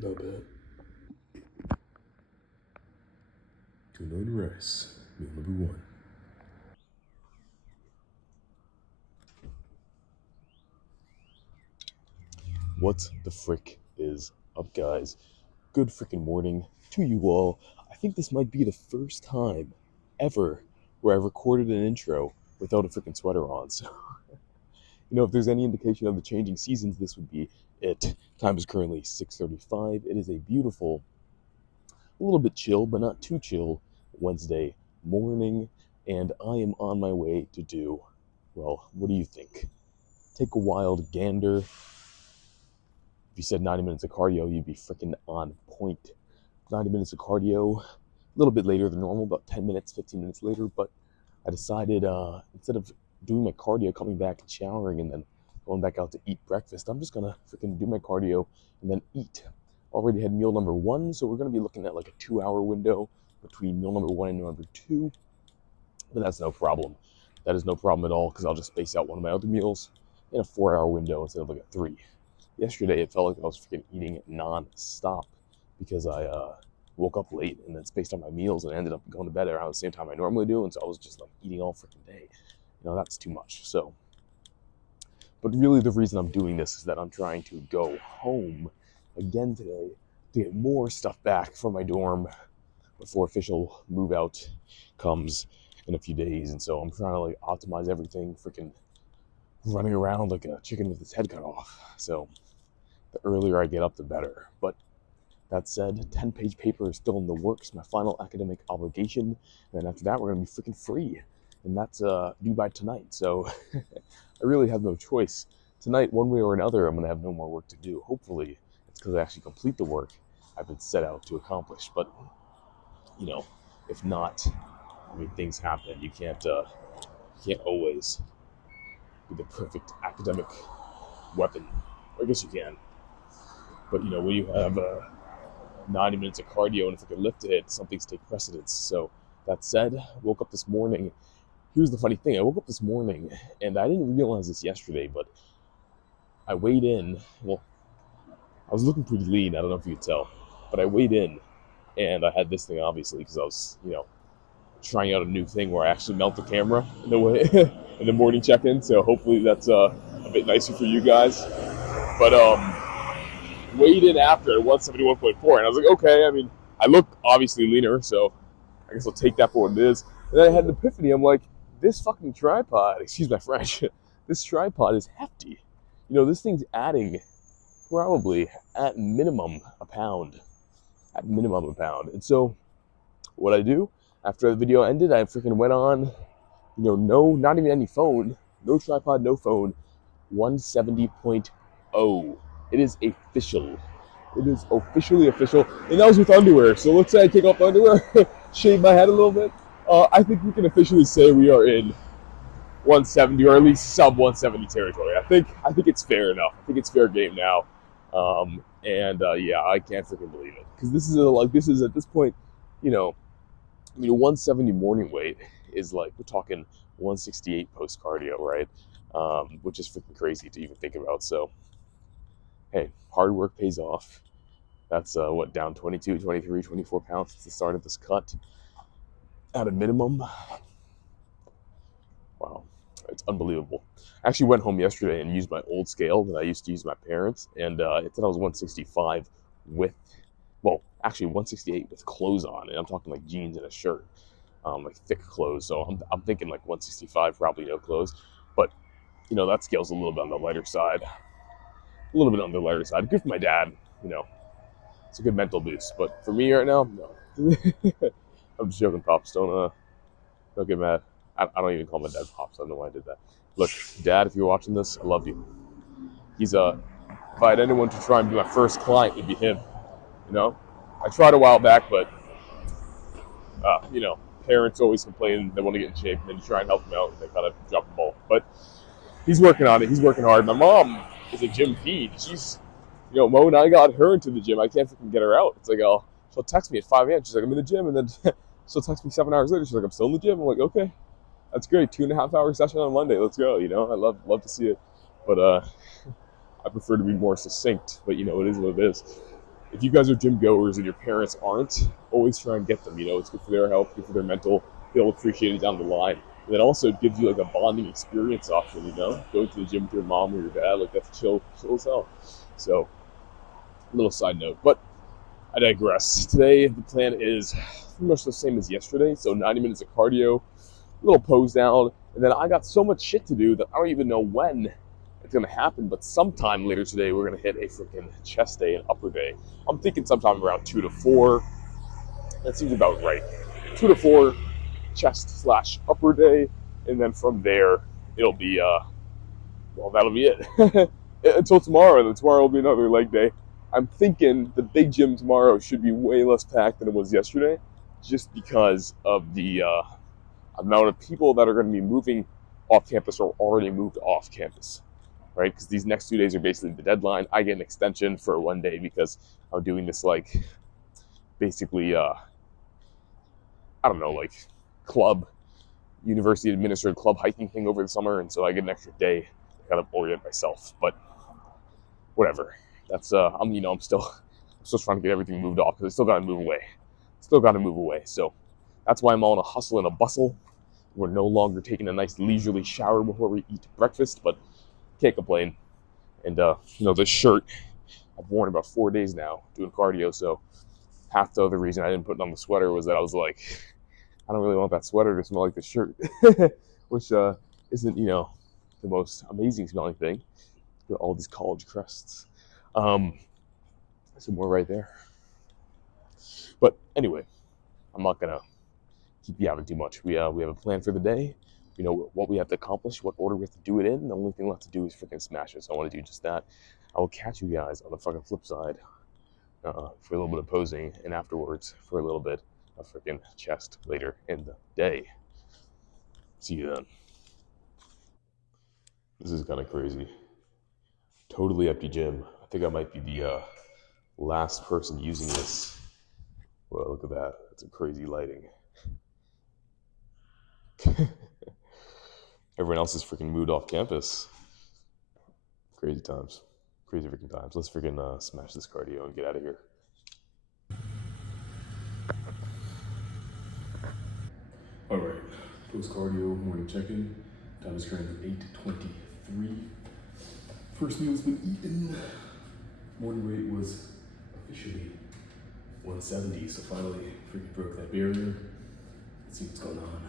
Not bad. Tuna and rice, meal number one. What the frick is up, guys? Good freaking morning to you all. I think this might be the first time ever where I've recorded an intro without a freaking sweater on. So, if there's any indication of the changing seasons, this would be it. Time is currently 6:35. It is a beautiful, a little bit chill, but not too chill Wednesday morning, and I am on my way to do, well, what do you think? Take a wild gander. If you said 90 minutes of cardio, you'd be freaking on point. 90 minutes of cardio, a little bit later than normal, about 10 minutes, 15 minutes later, but I decided instead of doing my cardio, coming back and showering, and then going back out to eat breakfast, I'm just gonna freaking do my cardio and then eat. Already had meal number one, so we're gonna be looking at like a 2 hour window between meal number one and number two, but that's no problem. That is no problem at all because I'll just space out one of my other meals in a 4 hour window instead of like a three. Yesterday, it felt like I was freaking eating non-stop because I woke up late and then spaced out my meals and ended up going to bed around the same time I normally do, and so I was just like eating all freaking day. That's too much. So, but really, the reason I'm doing this is that I'm trying to go home again today to get more stuff back from my dorm before official move out comes in a few days, and so I'm trying to like optimize everything, freaking running around like a chicken with its head cut off. So the earlier I get up, the better. But that said, 10-page paper is still in the works, my final academic obligation. And then after that, we're going to be freaking free. And that's due by tonight. So I really have no choice. Tonight, one way or another, I'm going to have no more work to do. Hopefully, it's because I actually complete the work I've been set out to accomplish. But, if not, things happen. You can't always be the perfect academic weapon. Or I guess you can. But, when you have 90 minutes of cardio and if I could lift it, some things take precedence. So that said, I woke up this morning. Here's the funny thing. I woke up this morning and I didn't realize this yesterday, but I weighed in. Well, I was looking pretty lean. I don't know if you could tell, but I weighed in and I had this thing obviously because I was, trying out a new thing where I actually mount the camera in the way in the morning check-in. So hopefully that's a bit nicer for you guys. But weighed in after at 171.4, and I was like, okay. I look obviously leaner, so I guess I'll take that for what it is. And then I had an epiphany. I'm like, this fucking tripod, excuse my French, this tripod is hefty. This thing's adding probably at minimum a pound. At minimum a pound. And so what I do after the video ended, I freaking went on, no, not even any phone, no tripod, no phone, 170.0. It is official. It is officially official. And that was with underwear. So let's say I take off the underwear, shave my head a little bit. I think we can officially say we are in 170 or at least sub 170 territory. I think it's fair enough. I think it's fair game now. Yeah, I can't freaking believe it because this is at this point, 170 morning weight is like we're talking 168 post cardio, right? Which is freaking crazy to even think about. So, hey, hard work pays off. That's down 22, 23, 24 pounds since the start of this cut at a minimum. Wow, it's unbelievable. I actually went home yesterday and used my old scale that I used to use with my parents, and it said I was 165 with, well, actually 168 with clothes on, and I'm talking like jeans and a shirt, like thick clothes. So I'm thinking like 165, probably no clothes, but that scale's a little bit on the lighter side. A little bit on the lighter side. Good for my dad, it's a good mental boost. But for me right now, no. I'm just joking, Pops. Don't get mad. I don't even call my dad Pops. I don't know why I did that. Look, Dad, if you're watching this, I love you. He's if I had anyone to try and be my first client, it'd be him. I tried a while back, but parents always complain they want to get in shape, and then you try and help them out, and they kind of drop the ball. But he's working on it. He's working hard. My mom is a gym fiend. She's, Mo and I got her into the gym. I can't freaking get her out. It's like, she'll text me at 5 a.m. She's like, I'm in the gym. And then she'll text me 7 hours later. She's like, I'm still in the gym. I'm like, okay, that's great. 2.5 hour session on Monday. Let's go. I love to see it. But I prefer to be more succinct. But, it is what it is. if you guys are gym goers and your parents aren't, always try and get them. It's good for their health, good for their mental. They'll appreciate it down the line. And then also it gives you like a bonding experience option, going to the gym with your mom or your dad, like that's chill as hell. So, a little side note, but I digress. Today the plan is pretty much the same as yesterday. So 90 minutes of cardio, a little pose down, and then I got so much shit to do that I don't even know when it's gonna happen, but sometime later today we're gonna hit a freaking chest day and upper day. I'm thinking sometime around 2 to 4. That seems about right. 2 to 4 chest slash upper day, and then from there it'll be well, that'll be it until tomorrow. And then tomorrow will be another leg day. I'm thinking the big gym tomorrow should be way less packed than it was yesterday, just because of the amount of people that are going to be moving off campus or already moved off campus, right? Because these next 2 days are basically the deadline. I get an extension for 1 day because I'm doing this like basically I don't know, like club university administered club hiking thing over the summer, and so I get an extra day to kind of orient myself. But whatever. That's I'm still trying to get everything moved off because I still got to move away. So that's why I'm all in a hustle and a bustle. We're no longer taking a nice leisurely shower before we eat breakfast, but can't complain. And this shirt I've worn about 4 days now doing cardio. So half the other reason I didn't put on the sweater was that I was like, I don't really want that sweater to smell like the shirt, which isn't the most amazing smelling thing. Got all these college crests. Some more right there. But anyway, I'm not gonna keep yapping too much. We have a plan for the day. We know what we have to accomplish, what order we have to do it in. The only thing left to do is freaking smash it. So I want to do just that. I will catch you guys on the fucking flip side for a little bit of posing, and afterwards for a little bit of freaking chest later in the day. See you then. This is kind of crazy. Totally empty gym. I think I might be the last person using this. Well, look at that. That's some crazy lighting. Everyone else is freaking moved off campus. Crazy times. Crazy freaking times. Let's freaking smash this cardio and get out of here. Alright, post cardio, morning check in. Time is currently 8:23. First meal's been eaten. Morning weight was officially 170, so finally freaking broke that barrier. Let's see what's going on.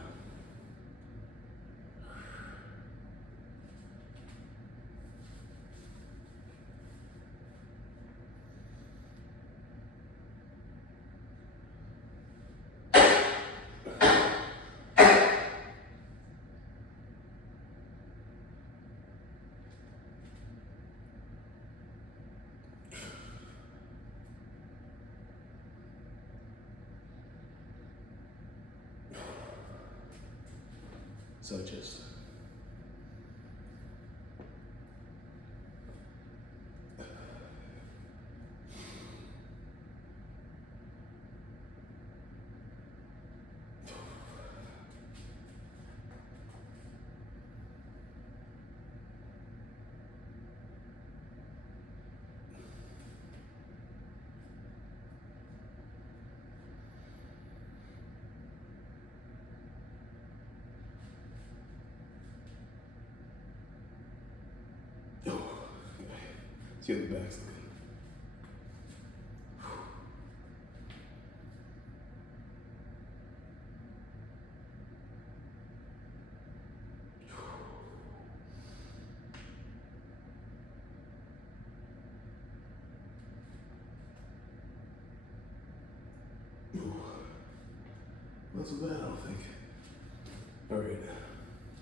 Side chest. See how the back's looking. Not so bad, I don't think. Alright,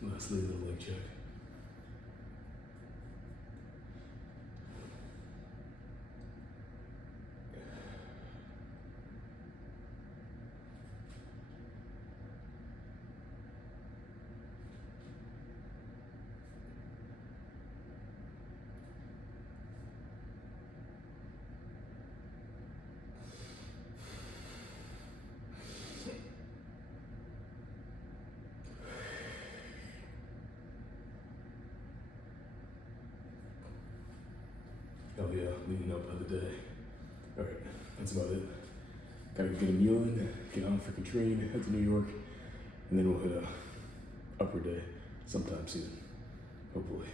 lastly, a little leg check. Oh yeah, leading up by the day. Alright, that's about it. Gotta get a meal in, get on a freaking train, head to New York, and then we'll hit a upper day sometime soon. Hopefully.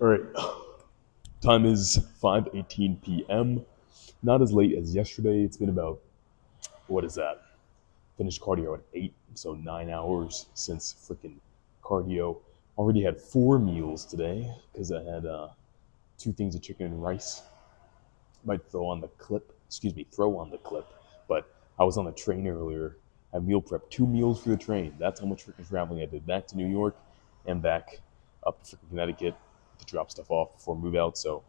Alright, time is 5:18 p.m. Not as late as yesterday. It's been about, what is that? Finished cardio at 8, so 9 hours since freaking cardio. Already had 4 meals today because I had 2 things of chicken and rice. Might throw on the clip, but I was on the train earlier. I meal prepped 2 meals for the train. That's how much freaking traveling I did back to New York and back up to freaking Connecticut to drop stuff off before move out. So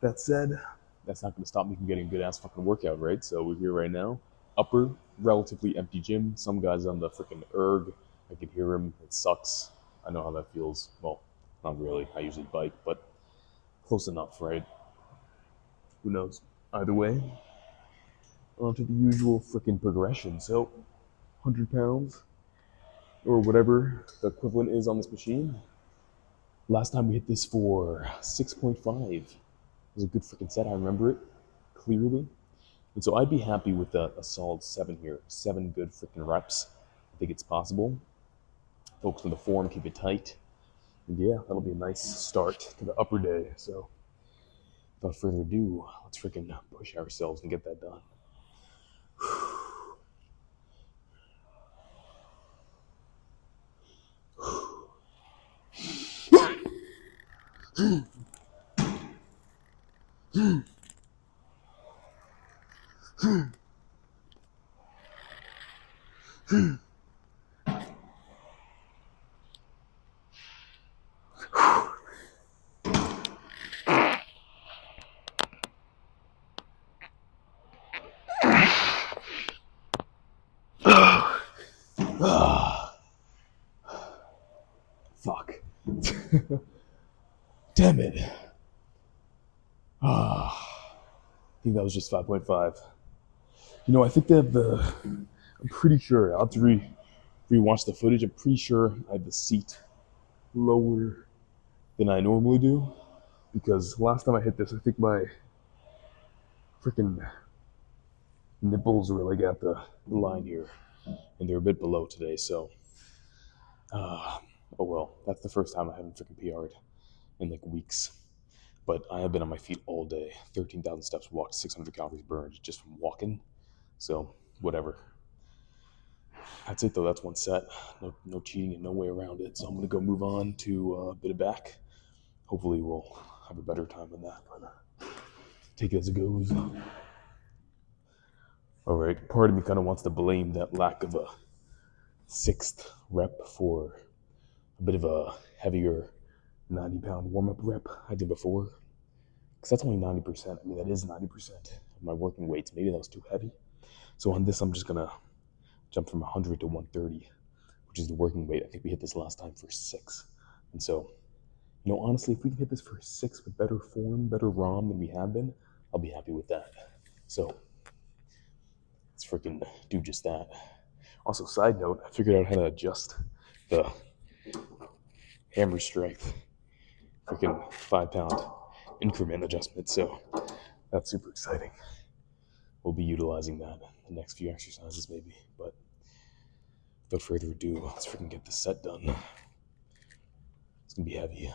that said, that's not going to stop me from getting a good ass fucking workout, right? So we're here right now. Upper, relatively empty gym. Some guys on the freaking erg. I can hear him. It sucks. I know how that feels. Well, not really. I usually bike, but close enough, right? Who knows? Either way, on to the usual freaking progression. So, 100 pounds, or whatever the equivalent is on this machine. Last time we hit this for 6.5. It was a good freaking set. I remember it clearly. And so I'd be happy with a solid 7 here. 7 good freaking reps. I think it's possible. Focus on the form, keep it tight. And yeah, that'll be a nice start to the upper day. So without further ado, let's freaking push ourselves and get that done. Fuck. Damn it. I think that was just 5.5. You know, I think they have I'm pretty sure, I'll have to rewatch the footage. I'm pretty sure I have the seat lower than I normally do. Because last time I hit this, I think my freaking nipples were like at the line here. And they're a bit below today, so. Oh well, that's the first time I haven't freaking PR'd in like weeks. But I have been on my feet all day. 13,000 steps walked, 600 calories burned just from walking. So, whatever. That's it though, that's one set. No cheating and no way around it. So I'm gonna go move on to a bit of back. Hopefully we'll have a better time than that, but take it as it goes. Alright, part of me kind of wants to blame that lack of a 6th rep for a bit of a heavier 90-pound warm-up rep I did before. Because that's only 90%. I mean, that is 90% of my working weights. Maybe that was too heavy. So on this, I'm just going to jump from 100 to 130, which is the working weight. I think we hit this last time for 6. And so, you know, honestly, if we can hit this for 6 with better form, better ROM than we have been, I'll be happy with that. So, let's freaking do just that. Also, side note, I figured out how to adjust the hammer strength. Freaking 5-pound increment adjustment, so that's super exciting. We'll be utilizing that in the next few exercises maybe, but without further ado, let's freaking get this set done. It's gonna be heavy.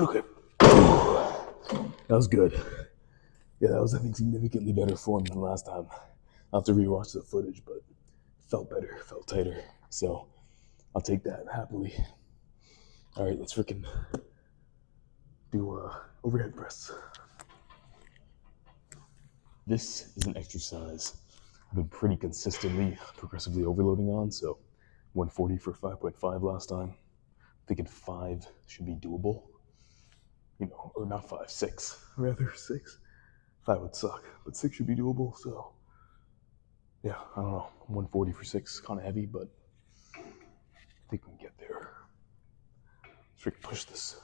Okay. That was good. Yeah, that was, I think, significantly better form than last time. I'll have to rewatch the footage, but felt better, felt tighter. So I'll take that happily. All right, let's freaking do overhead press. This is an exercise I've been pretty consistently, progressively overloading on. So 140 for 5.5 last time. Thinking 5 should be doable. Or not 5, 6. Rather 6. 5 would suck, but 6 should be doable. So yeah, I don't know. 140 for 6, kind of heavy, but I think we can get there. Let's freaking push this.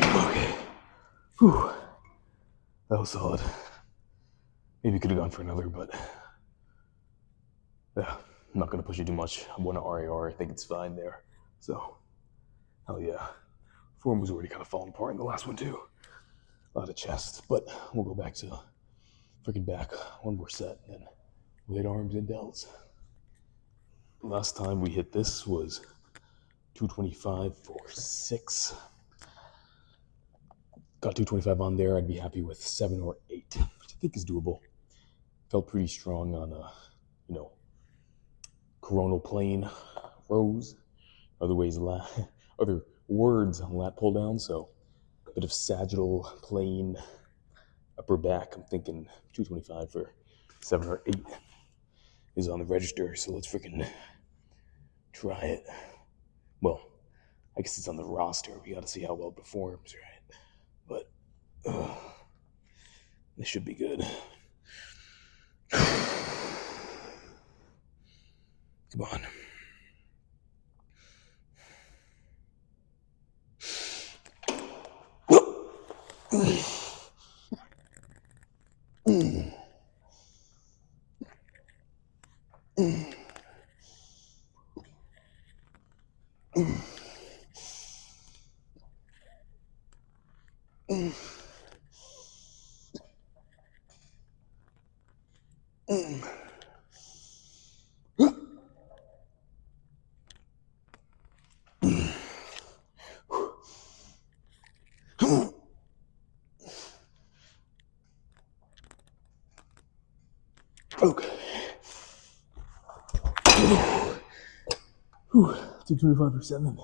Okay. Whew. That was solid. Maybe could have gone for another, but yeah, I'm not gonna push it too much. I'm on an RAR. I think it's fine there. So, hell yeah. Form was already kind of falling apart in the last one too. A lot of chest, but we'll go back to freaking back. One more set, and then we'll hit arms and delts. Last time we hit this was 225 for 6. Got 225 on there. I'd be happy with 7 or 8, which I think is doable. Felt pretty strong on coronal plane rows. Other words on lat pull down. So a bit of sagittal plane upper back. I'm thinking 225 for 7 or 8 is on the register. So let's freaking try it. Well, I guess it's on the roster. We got to see how well it performs, right? But this should be good. Come on. Okay. 225 for 7.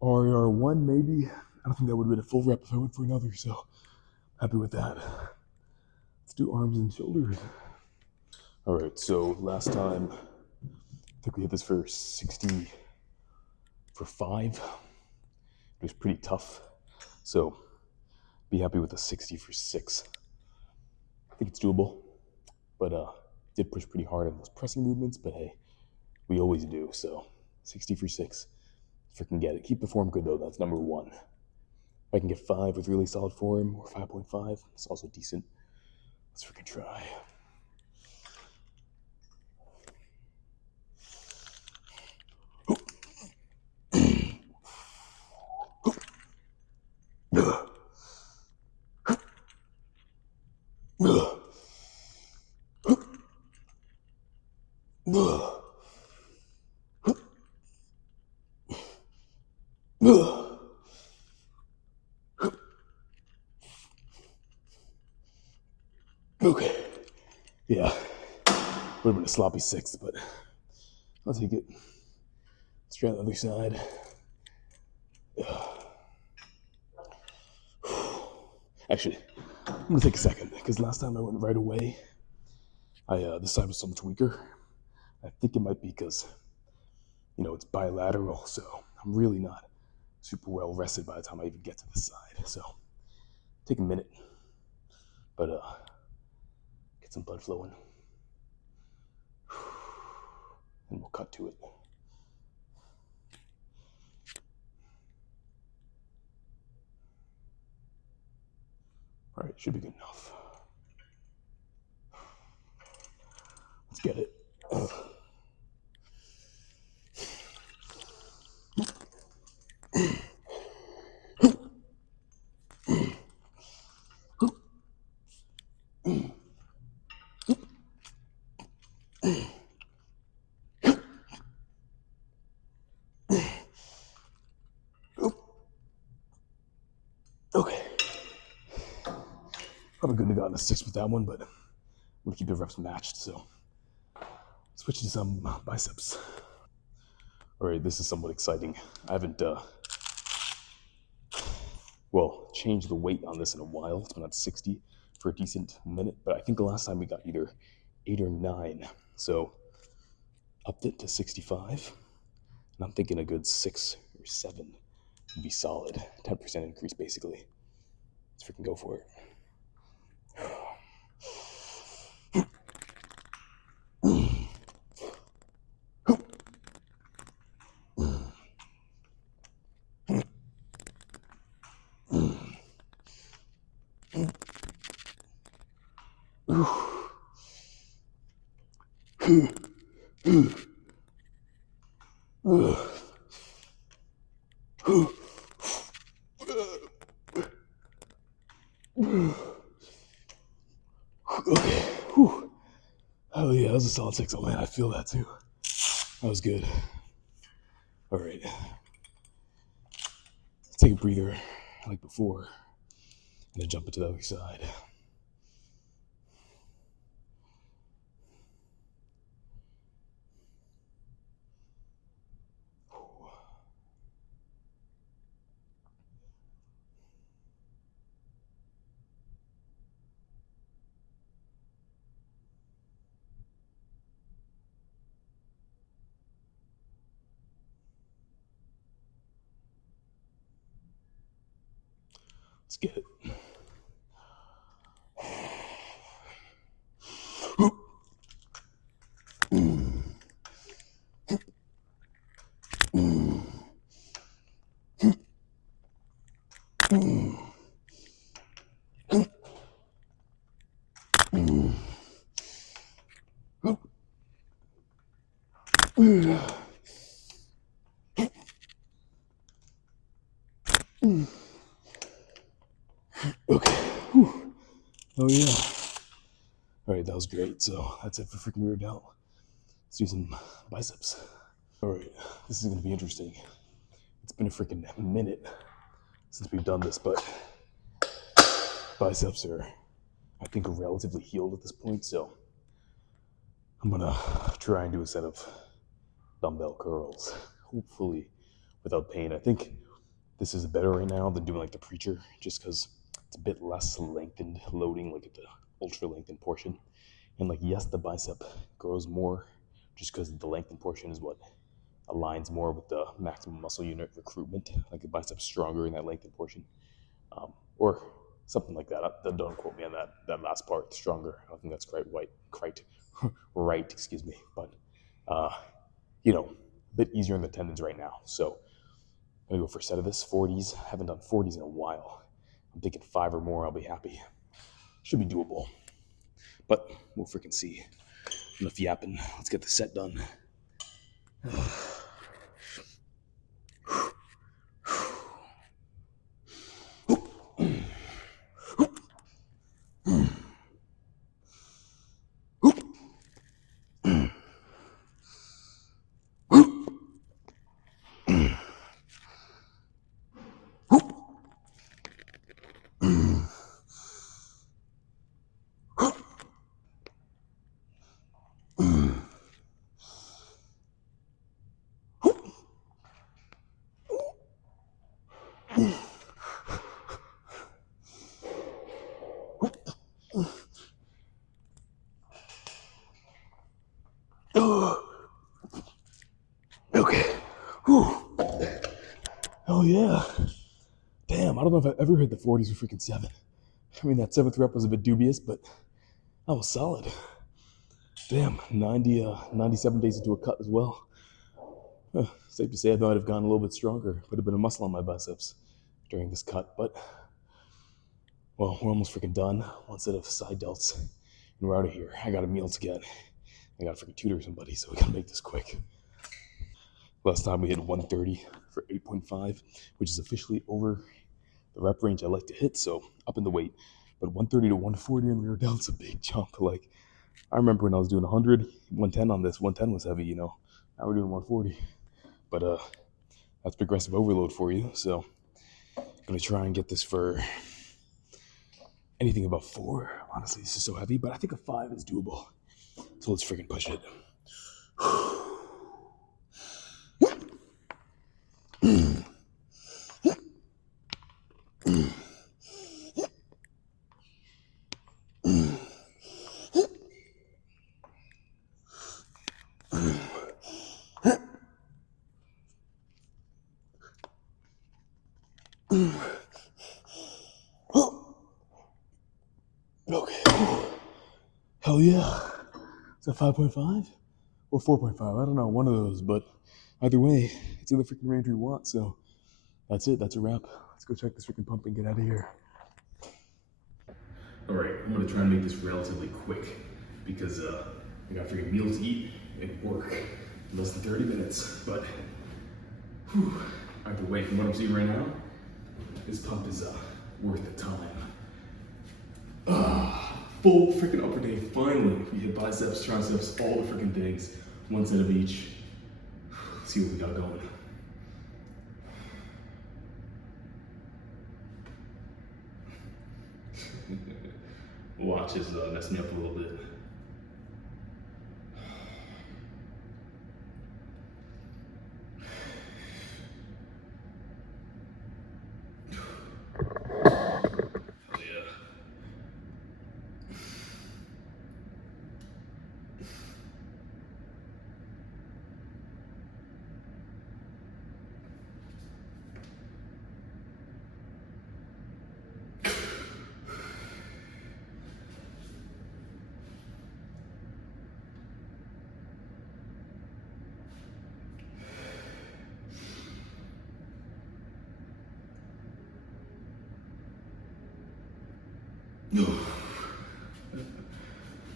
RER1 maybe. I don't think that would have been a full rep if I went for another, so happy with that. Let's do arms and shoulders. All right, so last time, I think we hit this for 60 for 5. It was pretty tough, so be happy with a 60 for 6. I think it's doable, but did push pretty hard on those pressing movements, but hey, we always do, so 60 for 6. Freaking get it. Keep the form good though, that's number 1. If I can get 5 with really solid form, or 5.5, it's also decent. Let's freaking try. Okay. Yeah. Would have been a sloppy 6, but I'll take it. Let's try the other side. Actually, I'm gonna take a second because last time I went right away, this side was so much weaker. I think it might be because, it's bilateral, so I'm really not super well rested by the time I even get to this side. So take a minute, but get some blood flowing, and we'll cut to it. All right, should be good enough. get it. Okay. Probably couldn't have gotten a 6 with that one, but I'm gonna keep the reps matched, so switch to some biceps. Alright, this is somewhat exciting. I haven't changed the weight on this in a while. It's been at 60 for a decent minute, but I think the last time we got either 8 or 9. So upped it to 65, and I'm thinking a good 6 or 7 would be solid. 10% increase basically. Let's freaking go for it. Okay. Whew. Oh yeah, that was a solid 6. Oh man, I feel that too. That was good. All right. Let's take a breather like before, and then jump into the other side. Let's get it. Okay. Whew. Oh yeah. All right, that was great. So that's it for freaking rear delt. Let's do some biceps. All right, this is gonna be interesting. It's been a freaking minute since we've done this, but biceps are, I think, relatively healed at this point. So I'm gonna try and do a set of dumbbell curls, hopefully without pain. I think this is better right now than doing like the preacher, just because it's a bit less lengthened loading, like at the ultra lengthened portion. And like, yes, the bicep grows more just because the lengthened portion is what aligns more with the maximum muscle unit recruitment. Like the bicep's stronger in that lengthened portion, or something like that. Don't quote me on that last part. Stronger. I don't think that's right. Excuse me. But a bit easier on the tendons right now. So I'm gonna go for a set of this 40s. Haven't done 40s in a while. I'm thinking 5 or more. I'll be happy. Should be doable. But we'll freaking see. Enough yapping. Let's get the set done. Okay. Whew. Oh yeah. Damn, I don't know if I've ever hit the 40s with freaking 7. I mean, that 7th rep was a bit dubious, but that was solid. Damn, 97 days into a cut as well. Safe to say I might have gone a little bit stronger. Put a bit of muscle on my biceps during this cut, but well, we're almost freaking done. One set of side delts, and we're out of here. I got a meal to get. I gotta freaking tutor somebody, so we gotta make this quick. Last time we hit 130 for 8.5, which is officially over the rep range I like to hit, so up in the weight. But 130 to 140 and we were down, it's a big jump. Like, I remember when I was doing 100, 110 on this, 110 was heavy, you know. Now we're doing 140. But that's progressive overload for you, so I'm gonna try and get this for anything above 4. Honestly, this is so heavy, but I think a 5 is doable. So let's freaking push it. Okay. Hell yeah. Is that 5.5 or 4.5? I don't know, one of those, but either way, it's in the freaking range we want, so that's it. That's a wrap. Let's go check this freaking pump and get out of here. All right, I'm gonna try and make this relatively quick because I got freaking meals to eat and work in less than 30 minutes. But whew, either way, from what I'm seeing right now, this pump is worth the time. Full freaking upper day. Finally, we hit biceps, triceps, all the freaking things, one set of each. Let's see what we got going. Watch is messing me up a little bit.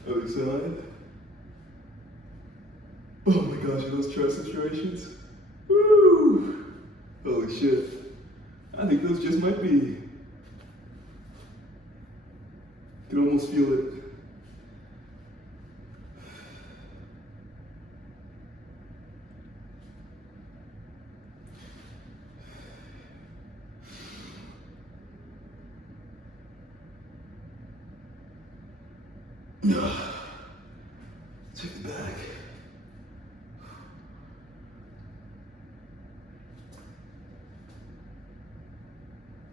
Other side. Oh my gosh, are those trust situations? Woo! Holy shit. I think those just might be. Can almost feel it. Check it back.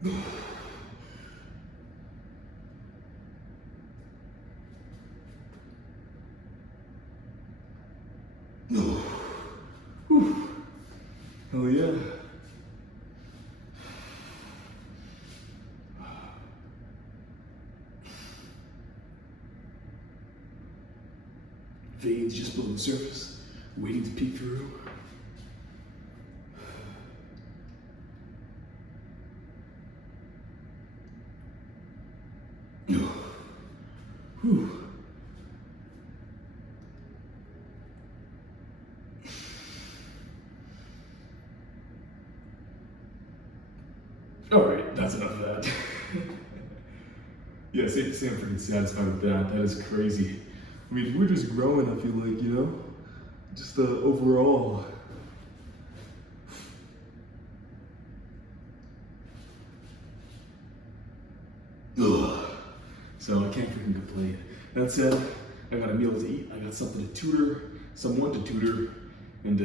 Whew. Hell yeah. Veins just below the surface, waiting to peek through. Whew. All right, that's enough of that. Yeah, safe to say I'm freaking satisfied with that. That is crazy. I mean, we're just growing, I feel like, you know? Just overall. Ugh. So I can't freaking complain. That said, I got a meal to eat, I got something to tutor, someone to tutor, and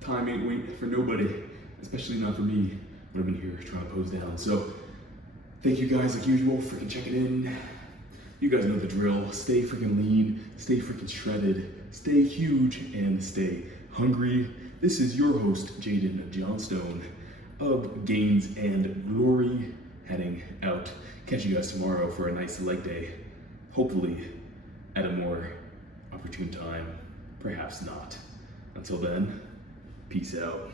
time ain't waiting for nobody, especially not for me when I've been here trying to pose down. So thank you guys like usual for freaking checking in. You guys know the drill. Stay freaking lean, stay freaking shredded, stay huge, and stay hungry. This is your host, Jaden Johnstone of Gains and Glory, heading out. Catch you guys tomorrow for a nice leg day. Hopefully at a more opportune time. Perhaps not. Until then, peace out.